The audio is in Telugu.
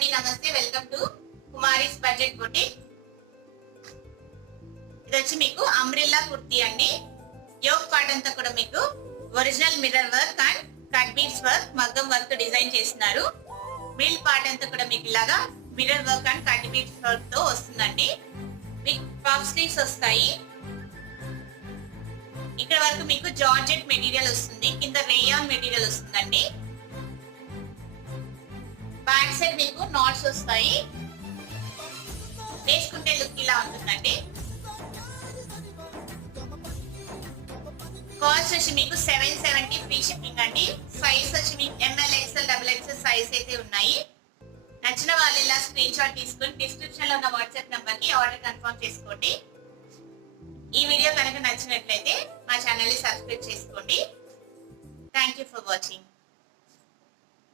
అండి, నమస్తే. Welcome to Kumari's budget boutique. ఇది వచ్చి మీకు అంబ్రెల్లా కుర్తీ అండి. యోగ్ పార్ట్ అంతా కూడా మీకు original mirror work and cut beads work, మగ్గం వర్క్ డిజైన్ చేస్తున్నారు. బిల్ పార్ట్ అంతా కూడా మీకు ఇలాగా mirror work and cut beads work తో వస్తుందండి. మీకు పఫ్ స్లీవ్స్ వస్తాయి. ఇక్కడ వరకు మీకు జార్జెట్ మెటీరియల్ వస్తుంది, కింద రేయాన్ మెటీరియల్ వస్తుందండి. బ్యాక్ సైడ్ మీకు నాట్స్ వస్తాయి. వేసుకుంటే లుక్ ఇలా ఉంటుందండి. కాస్ట్ వచ్చి మీకు 770 ఫ్రీ షిప్పింగ్ అండి. సైజ్ వచ్చి మీకు ML, XL, XXL సైజ్ అయితే ఉన్నాయి. నచ్చిన వాళ్ళు ఇలా స్క్రీన్ షాట్ తీసుకొని డిస్క్రిప్షన్ లో ఉన్న వాట్సాప్ నంబర్ కి ఆర్డర్ కన్ఫర్మ్ చేసుకోండి. ఈ వీడియో కనుక నచ్చినట్లయితే మా ఛానల్ ని సబ్స్క్రైబ్ చేసుకోండి. Thank you for watching.